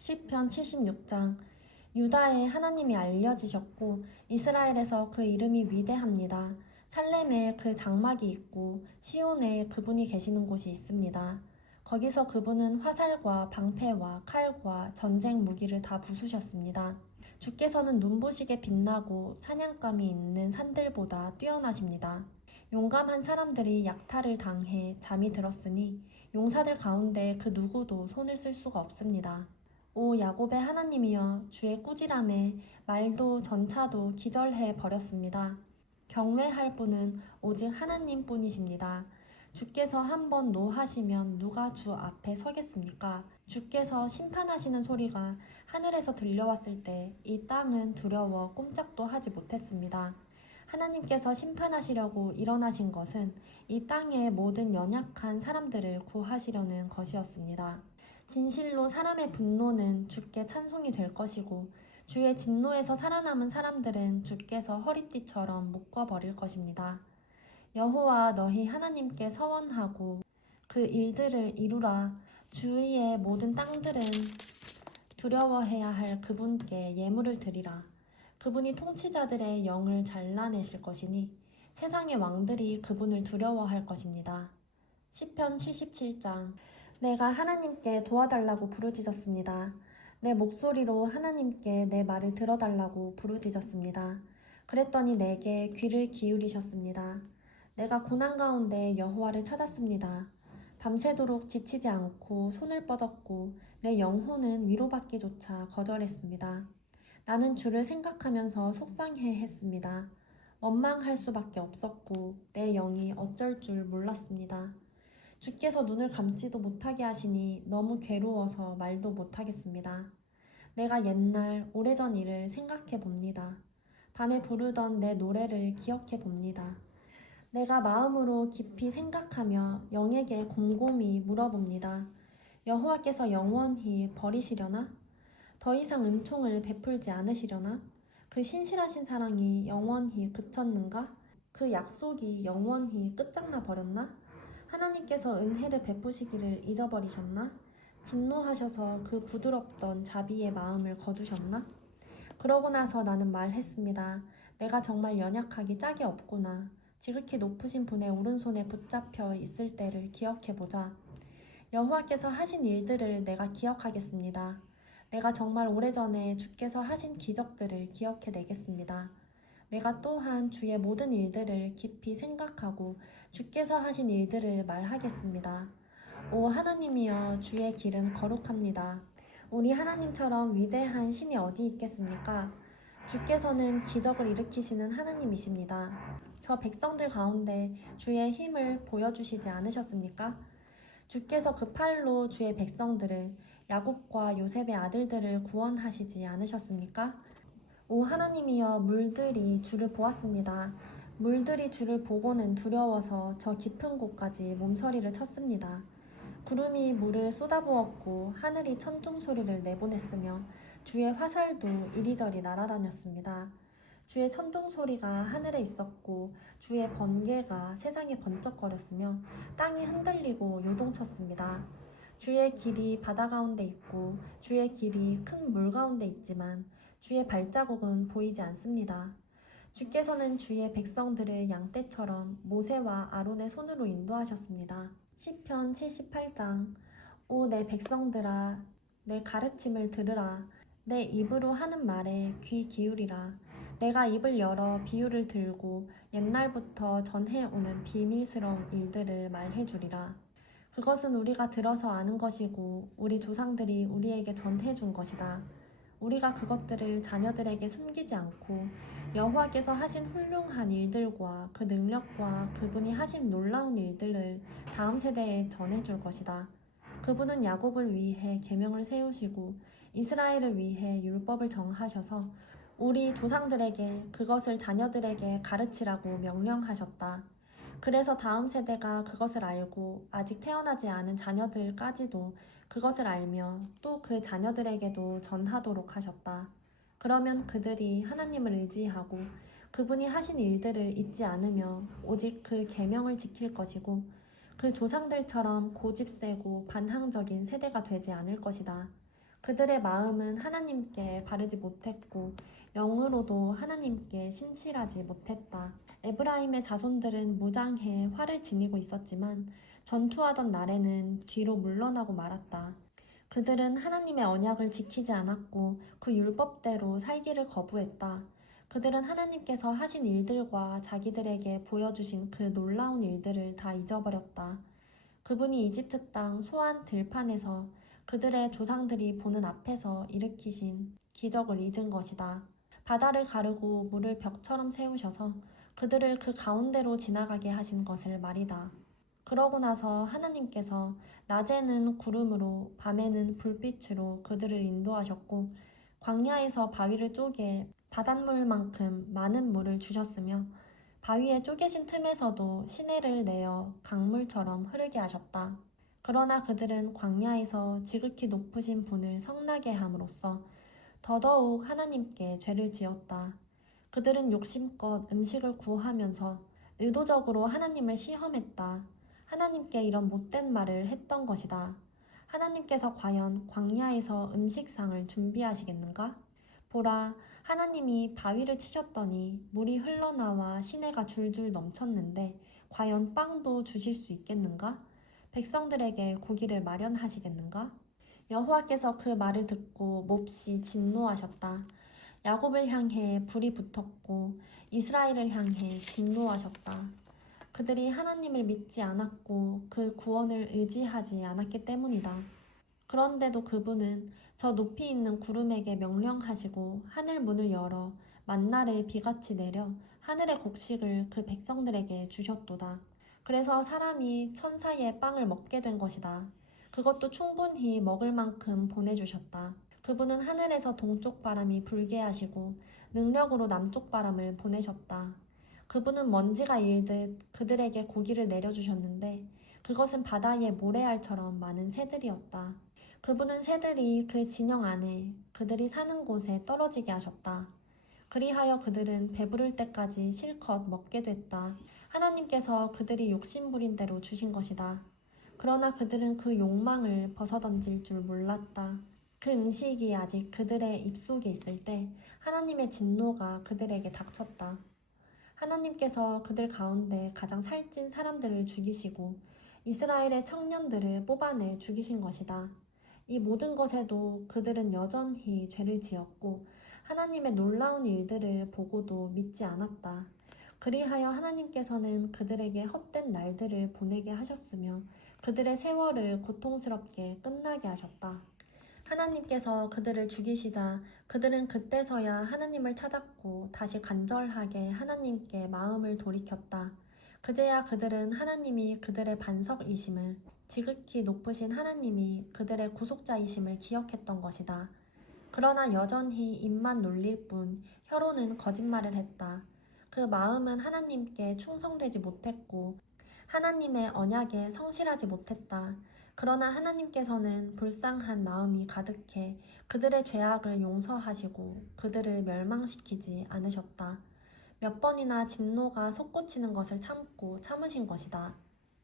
시편 76장. 유다에 하나님이 알려지셨고 이스라엘에서 그 이름이 위대합니다. 살렘에 그 장막이 있고 시온에 그분이 계시는 곳이 있습니다. 거기서 그분은 화살과 방패와 칼과 전쟁 무기를 다 부수셨습니다. 주께서는 눈부시게 빛나고 사냥감이 있는 산들보다 뛰어나십니다. 용감한 사람들이 약탈을 당해 잠이 들었으니 용사들 가운데 그 누구도 손을 쓸 수가 없습니다. 오 야곱의 하나님이여, 주의 꾸지람에 말도 전차도 기절해 버렸습니다. 경외할 분은 오직 하나님 뿐이십니다. 주께서 한번 노하시면 누가 주 앞에 서겠습니까? 주께서 심판하시는 소리가 하늘에서 들려왔을 때 이 땅은 두려워 꼼짝도 하지 못했습니다. 하나님께서 심판하시려고 일어나신 것은 이 땅의 모든 연약한 사람들을 구하시려는 것이었습니다. 진실로 사람의 분노는 주께 찬송이 될 것이고 주의 진노에서 살아남은 사람들은 주께서 허리띠처럼 묶어버릴 것입니다. 여호와 너희 하나님께 서원하고 그 일들을 이루라. 주위의 모든 땅들은 두려워해야 할 그분께 예물을 드리라. 그분이 통치자들의 영을 잘라내실 것이니 세상의 왕들이 그분을 두려워할 것입니다. 시편 77장. 내가 하나님께 도와달라고 부르짖었습니다. 내 목소리로 하나님께 내 말을 들어달라고 부르짖었습니다. 그랬더니 내게 귀를 기울이셨습니다. 내가 고난 가운데 여호와를 찾았습니다. 밤새도록 지치지 않고 손을 뻗었고 내 영혼은 위로받기조차 거절했습니다. 나는 주를 생각하면서 속상해 했습니다. 원망할 수밖에 없었고 내 영이 어쩔 줄 몰랐습니다. 주께서 눈을 감지도 못하게 하시니 너무 괴로워서 말도 못하겠습니다. 내가 옛날 오래전 일을 생각해 봅니다. 밤에 부르던 내 노래를 기억해 봅니다. 내가 마음으로 깊이 생각하며 영에게 곰곰이 물어봅니다. 여호와께서 영원히 버리시려나? 더 이상 은총을 베풀지 않으시려나? 그 신실하신 사랑이 영원히 그쳤는가? 그 약속이 영원히 끝장나 버렸나? 하나님께서 은혜를 베푸시기를 잊어버리셨나? 진노하셔서 그 부드럽던 자비의 마음을 거두셨나? 그러고 나서 나는 말했습니다. 내가 정말 연약하기 짝이 없구나. 지극히 높으신 분의 오른손에 붙잡혀 있을 때를 기억해보자. 여호와께서 하신 일들을 내가 기억하겠습니다. 내가 정말 오래전에 주께서 하신 기적들을 기억해내겠습니다. 내가 또한 주의 모든 일들을 깊이 생각하고 주께서 하신 일들을 말하겠습니다. 오 하나님이여, 주의 길은 거룩합니다. 우리 하나님처럼 위대한 신이 어디 있겠습니까? 주께서는 기적을 일으키시는 하나님이십니다. 저 백성들 가운데 주의 힘을 보여주시지 않으셨습니까? 주께서 그 팔로 주의 백성들을, 야곱과 요셉의 아들들을 구원하시지 않으셨습니까? 오 하나님이여, 물들이 주를 보았습니다. 물들이 주를 보고는 두려워서 저 깊은 곳까지 몸서리를 쳤습니다. 구름이 물을 쏟아부었고 하늘이 천둥 소리를 내보냈으며 주의 화살도 이리저리 날아다녔습니다. 주의 천둥 소리가 하늘에 있었고 주의 번개가 세상에 번쩍거렸으며 땅이 흔들리고 요동쳤습니다. 주의 길이 바다 가운데 있고 주의 길이 큰 물 가운데 있지만 주의 발자국은 보이지 않습니다. 주께서는 주의 백성들을 양떼처럼 모세와 아론의 손으로 인도하셨습니다. 시편 78장. 오 내 백성들아, 내 가르침을 들으라. 내 입으로 하는 말에 귀 기울이라. 내가 입을 열어 비유를 들고 옛날부터 전해오는 비밀스러운 일들을 말해주리라. 그것은 우리가 들어서 아는 것이고 우리 조상들이 우리에게 전해준 것이다. 우리가 그것들을 자녀들에게 숨기지 않고 여호와께서 하신 훌륭한 일들과 그 능력과 그분이 하신 놀라운 일들을 다음 세대에 전해줄 것이다. 그분은 야곱을 위해 계명을 세우시고 이스라엘을 위해 율법을 정하셔서 우리 조상들에게 그것을 자녀들에게 가르치라고 명령하셨다. 그래서 다음 세대가 그것을 알고 아직 태어나지 않은 자녀들까지도 그것을 알며 또 그 자녀들에게도 전하도록 하셨다. 그러면 그들이 하나님을 의지하고 그분이 하신 일들을 잊지 않으며 오직 그 계명을 지킬 것이고 그 조상들처럼 고집세고 반항적인 세대가 되지 않을 것이다. 그들의 마음은 하나님께 바르지 못했고 영으로도 하나님께 신실하지 못했다. 에브라임의 자손들은 무장해 활을 지니고 있었지만 전투하던 날에는 뒤로 물러나고 말았다. 그들은 하나님의 언약을 지키지 않았고 그 율법대로 살기를 거부했다. 그들은 하나님께서 하신 일들과 자기들에게 보여주신 그 놀라운 일들을 다 잊어버렸다. 그분이 이집트 땅 소안 들판에서 그들의 조상들이 보는 앞에서 일으키신 기적을 잊은 것이다. 바다를 가르고 물을 벽처럼 세우셔서 그들을 그 가운데로 지나가게 하신 것을 말이다. 그러고 나서 하나님께서 낮에는 구름으로 밤에는 불빛으로 그들을 인도하셨고 광야에서 바위를 쪼개 바닷물만큼 많은 물을 주셨으며 바위에 쪼개진 틈에서도 시내를 내어 강물처럼 흐르게 하셨다. 그러나 그들은 광야에서 지극히 높으신 분을 성나게 함으로써 더더욱 하나님께 죄를 지었다. 그들은 욕심껏 음식을 구하면서 의도적으로 하나님을 시험했다. 하나님께 이런 못된 말을 했던 것이다. 하나님께서 과연 광야에서 음식상을 준비하시겠는가? 보라, 하나님이 바위를 치셨더니 물이 흘러나와 시내가 줄줄 넘쳤는데 과연 빵도 주실 수 있겠는가? 백성들에게 고기를 마련하시겠는가? 여호와께서 그 말을 듣고 몹시 진노하셨다. 야곱을 향해 불이 붙었고 이스라엘을 향해 진노하셨다. 그들이 하나님을 믿지 않았고 그 구원을 의지하지 않았기 때문이다. 그런데도 그분은 저 높이 있는 구름에게 명령하시고 하늘 문을 열어 만나를 비같이 내려 하늘의 곡식을 그 백성들에게 주셨도다. 그래서 사람이 천사의 빵을 먹게 된 것이다. 그것도 충분히 먹을 만큼 보내주셨다. 그분은 하늘에서 동쪽 바람이 불게 하시고 능력으로 남쪽 바람을 보내셨다. 그분은 먼지가 일듯 그들에게 고기를 내려주셨는데 그것은 바다의 모래알처럼 많은 새들이었다. 그분은 새들이 그 진영 안에 그들이 사는 곳에 떨어지게 하셨다. 그리하여 그들은 배부를 때까지 실컷 먹게 됐다. 하나님께서 그들이 욕심부린 대로 주신 것이다. 그러나 그들은 그 욕망을 벗어던질 줄 몰랐다. 그 음식이 아직 그들의 입속에 있을 때 하나님의 진노가 그들에게 닥쳤다. 하나님께서 그들 가운데 가장 살찐 사람들을 죽이시고 이스라엘의 청년들을 뽑아내 죽이신 것이다. 이 모든 것에도 그들은 여전히 죄를 지었고 하나님의 놀라운 일들을 보고도 믿지 않았다. 그리하여 하나님께서는 그들에게 헛된 날들을 보내게 하셨으며 그들의 세월을 고통스럽게 끝나게 하셨다. 하나님께서 그들을 죽이시자 그들은 그때서야 하나님을 찾았고 다시 간절하게 하나님께 마음을 돌이켰다. 그제야 그들은 하나님이 그들의 반석이심을 지극히 높으신 하나님이 그들의 구속자이심을 기억했던 것이다. 그러나 여전히 입만 놀릴 뿐 혀로는 거짓말을 했다. 그 마음은 하나님께 충성되지 못했고 하나님의 언약에 성실하지 못했다. 그러나 하나님께서는 불쌍한 마음이 가득해 그들의 죄악을 용서하시고 그들을 멸망시키지 않으셨다. 몇 번이나 진노가 솟구치는 것을 참고 참으신 것이다.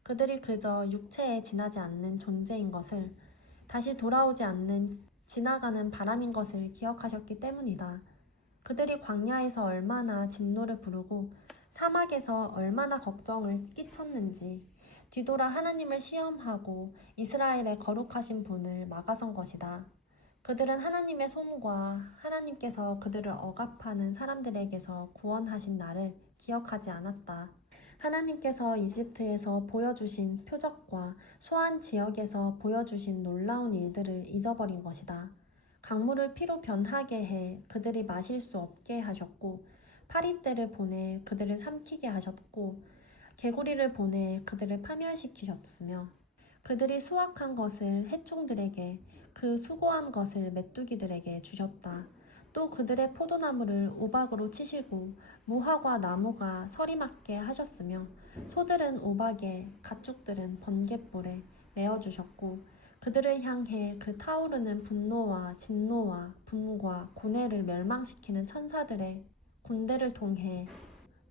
그들이 그저 육체에 지나지 않는 존재인 것을, 다시 돌아오지 않는 지나가는 바람인 것을 기억하셨기 때문이다. 그들이 광야에서 얼마나 진노를 부르고 사막에서 얼마나 걱정을 끼쳤는지 뒤돌아 하나님을 시험하고 이스라엘의 거룩하신 분을 막아선 것이다. 그들은 하나님의 손과 하나님께서 그들을 억압하는 사람들에게서 구원하신 날을 기억하지 않았다. 하나님께서 이집트에서 보여주신 표적과 소안 지역에서 보여주신 놀라운 일들을 잊어버린 것이다. 강물을 피로 변하게 해 그들이 마실 수 없게 하셨고 파리떼를 보내 그들을 삼키게 하셨고 개구리를 보내 그들을 파멸시키셨으며 그들이 수확한 것을 해충들에게 그 수고한 것을 메뚜기들에게 주셨다. 또 그들의 포도나무를 우박으로 치시고 무화과 나무가 서리 맞게 하셨으며 소들은 우박에 가축들은 번갯불에 내어주셨고 그들을 향해 그 타오르는 분노와 진노와 분과 고뇌를 멸망시키는 천사들의 군대를 통해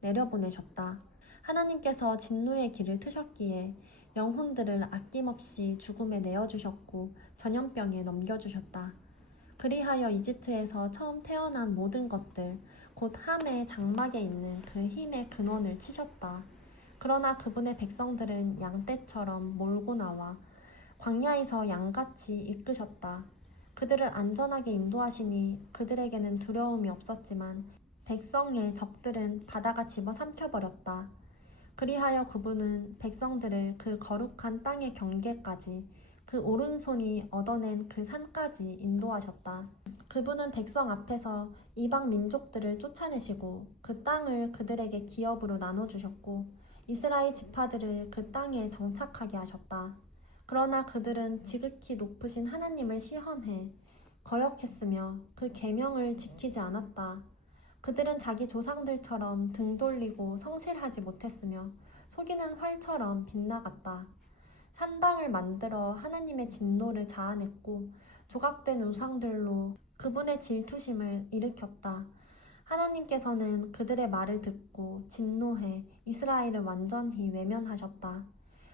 내려보내셨다. 하나님께서 진노의 길을 트셨기에 영혼들을 아낌없이 죽음에 내어주셨고 전염병에 넘겨주셨다. 그리하여 이집트에서 처음 태어난 모든 것들, 곧 함의 장막에 있는 그 힘의 근원을 치셨다. 그러나 그분의 백성들은 양떼처럼 몰고 나와 광야에서 양같이 이끄셨다. 그들을 안전하게 인도하시니 그들에게는 두려움이 없었지만 백성의 적들은 바다가 집어삼켜버렸다. 그리하여 그분은 백성들을 그 거룩한 땅의 경계까지, 그 오른손이 얻어낸 그 산까지 인도하셨다. 그분은 백성 앞에서 이방 민족들을 쫓아내시고 그 땅을 그들에게 기업으로 나눠주셨고 이스라엘 지파들을 그 땅에 정착하게 하셨다. 그러나 그들은 지극히 높으신 하나님을 시험해 거역했으며 그 계명을 지키지 않았다. 그들은 자기 조상들처럼 등 돌리고 성실하지 못했으며 속이는 활처럼 빗나갔다. 산당을 만들어 하나님의 진노를 자아냈고 조각된 우상들로 그분의 질투심을 일으켰다. 하나님께서는 그들의 말을 듣고 진노해 이스라엘을 완전히 외면하셨다.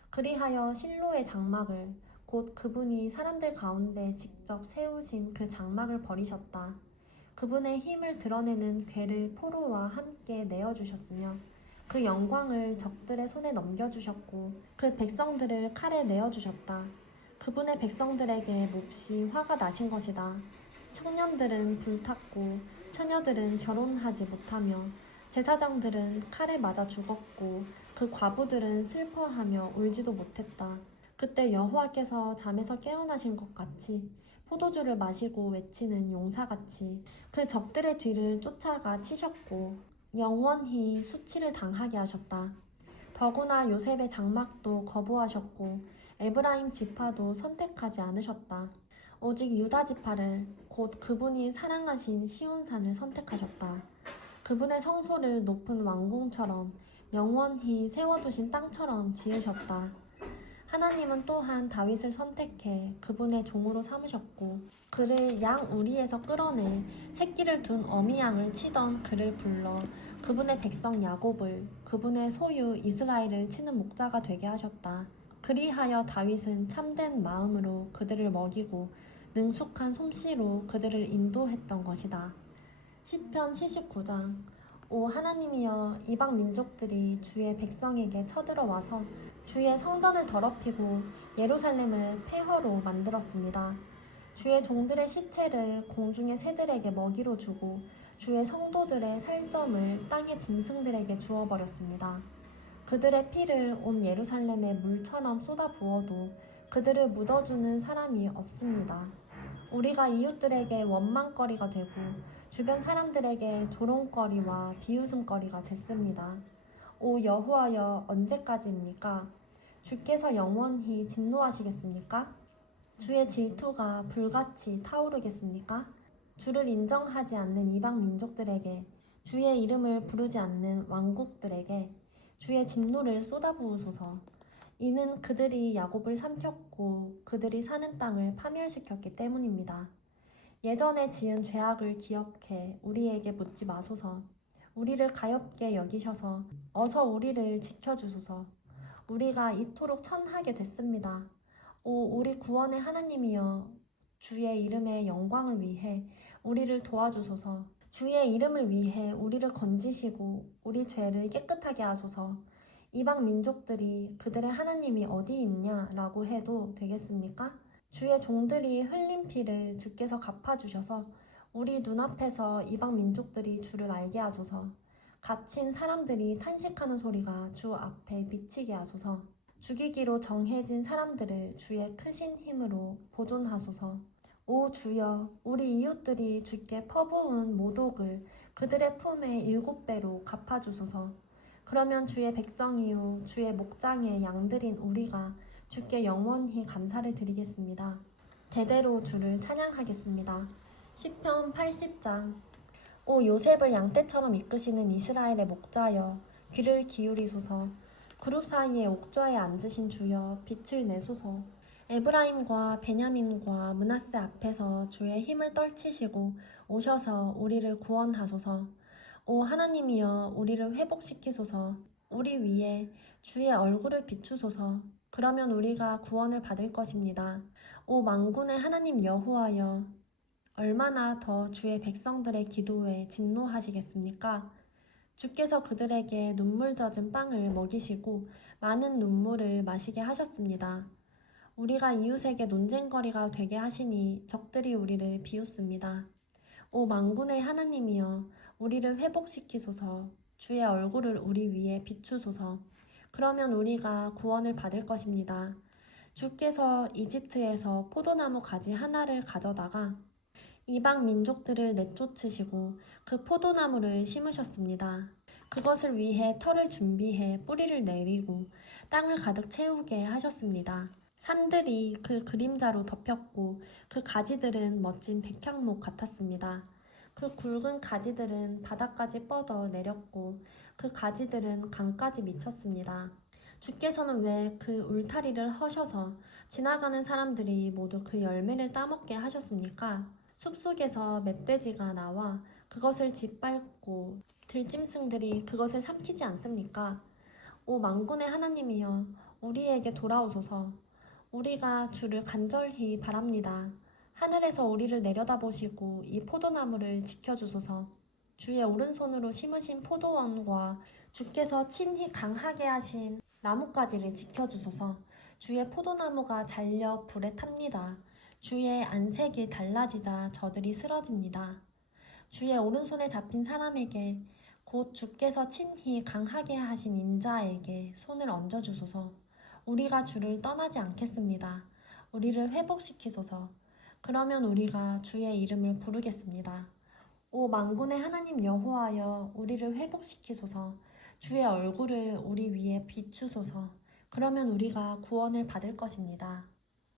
그리하여 실로의 장막을, 곧 그분이 사람들 가운데 직접 세우신 그 장막을 버리셨다. 그분의 힘을 드러내는 궤를 포로와 함께 내어주셨으며 그 영광을 적들의 손에 넘겨주셨고 그 백성들을 칼에 내어주셨다. 그분의 백성들에게 몹시 화가 나신 것이다. 청년들은 불탔고 처녀들은 결혼하지 못하며 제사장들은 칼에 맞아 죽었고 그 과부들은 슬퍼하며 울지도 못했다. 그때 여호와께서 잠에서 깨어나신 것 같이 포도주를 마시고 외치는 용사같이 그 적들의 뒤를 쫓아가 치셨고 영원히 수치를 당하게 하셨다. 더구나 요셉의 장막도 거부하셨고 에브라임 지파도 선택하지 않으셨다. 오직 유다 지파를, 곧 그분이 사랑하신 시온산을 선택하셨다. 그분의 성소를 높은 왕궁처럼 영원히 세워두신 땅처럼 지으셨다. 하나님은 또한 다윗을 선택해 그분의 종으로 삼으셨고 그를 양 우리에서 끌어내 새끼를 둔 어미 양을 치던 그를 불러 그분의 백성 야곱을, 그분의 소유 이스라엘을 치는 목자가 되게 하셨다. 그리하여 다윗은 참된 마음으로 그들을 먹이고 능숙한 솜씨로 그들을 인도했던 것이다. 시편 79장. 오 하나님이여, 이방 민족들이 주의 백성에게 쳐들어와서 주의 성전을 더럽히고 예루살렘을 폐허로 만들었습니다. 주의 종들의 시체를 공중의 새들에게 먹이로 주고 주의 성도들의 살점을 땅의 짐승들에게 주어버렸습니다. 그들의 피를 온 예루살렘에 물처럼 쏟아 부어도 그들을 묻어주는 사람이 없습니다. 우리가 이웃들에게 원망거리가 되고 주변 사람들에게 조롱거리와 비웃음거리가 됐습니다. 오 여호와여, 언제까지입니까? 주께서 영원히 진노하시겠습니까? 주의 질투가 불같이 타오르겠습니까? 주를 인정하지 않는 이방 민족들에게, 주의 이름을 부르지 않는 왕국들에게 주의 진노를 쏟아부으소서. 이는 그들이 야곱을 삼켰고 그들이 사는 땅을 파멸시켰기 때문입니다. 예전에 지은 죄악을 기억해 우리에게 묻지 마소서. 우리를 가엾게 여기셔서 어서 우리를 지켜주소서. 우리가 이토록 천하게 됐습니다. 오 우리 구원의 하나님이여, 주의 이름의 영광을 위해 우리를 도와주소서. 주의 이름을 위해 우리를 건지시고 우리 죄를 깨끗하게 하소서. 이방 민족들이 그들의 하나님이 어디 있냐라고 해도 되겠습니까? 주의 종들이 흘린 피를 주께서 갚아주셔서 우리 눈앞에서 이방 민족들이 주를 알게 하소서. 갇힌 사람들이 탄식하는 소리가 주 앞에 비치게 하소서. 죽이기로 정해진 사람들을 주의 크신 힘으로 보존하소서. 오 주여, 우리 이웃들이 주께 퍼부은 모독을 그들의 품에 7배로 갚아주소서. 그러면 주의 백성이요 주의 목장의 양들인 우리가 주께 영원히 감사를 드리겠습니다. 대대로 주를 찬양하겠습니다. 시편 80장. 오 요셉을 양떼처럼 이끄시는 이스라엘의 목자여, 귀를 기울이소서. 그룹 사이에 옥좌에 앉으신 주여, 빛을 내소서. 에브라임과 베냐민과 므낫세 앞에서 주의 힘을 떨치시고 오셔서 우리를 구원하소서. 오 하나님이여, 우리를 회복시키소서. 우리 위에 주의 얼굴을 비추소서. 그러면 우리가 구원을 받을 것입니다. 오 만군의 하나님 여호와여, 얼마나 더 주의 백성들의 기도에 진노하시겠습니까? 주께서 그들에게 눈물 젖은 빵을 먹이시고 많은 눈물을 마시게 하셨습니다. 우리가 이웃에게 논쟁거리가 되게 하시니 적들이 우리를 비웃습니다. 오 만군의 하나님이여, 우리를 회복시키소서. 주의 얼굴을 우리 위에 비추소서. 그러면 우리가 구원을 받을 것입니다. 주께서 이집트에서 포도나무 가지 하나를 가져다가 이방 민족들을 내쫓으시고 그 포도나무를 심으셨습니다. 그것을 위해 터를 준비해 뿌리를 내리고 땅을 가득 채우게 하셨습니다. 산들이 그 그림자로 덮였고 그 가지들은 멋진 백향목 같았습니다. 그 굵은 가지들은 바닥까지 뻗어 내렸고 그 가지들은 강까지 미쳤습니다. 주께서는 왜 그 울타리를 허셔서 지나가는 사람들이 모두 그 열매를 따먹게 하셨습니까? 숲속에서 멧돼지가 나와 그것을 짓밟고 들짐승들이 그것을 삼키지 않습니까? 오 만군의 하나님이여, 우리에게 돌아오소서. 우리가 주를 간절히 바랍니다. 하늘에서 우리를 내려다보시고 이 포도나무를 지켜주소서. 주의 오른손으로 심으신 포도원과 주께서 친히 강하게 하신 나뭇가지를 지켜주소서. 주의 포도나무가 잘려 불에 탑니다. 주의 안색이 달라지자 저들이 쓰러집니다. 주의 오른손에 잡힌 사람에게 곧 주께서 친히 강하게 하신 인자에게 손을 얹어주소서. 우리가 주를 떠나지 않겠습니다. 우리를 회복시키소서. 그러면 우리가 주의 이름을 부르겠습니다. 오 만군의 하나님 여호와여, 우리를 회복시키소서. 주의 얼굴을 우리 위에 비추소서. 그러면 우리가 구원을 받을 것입니다.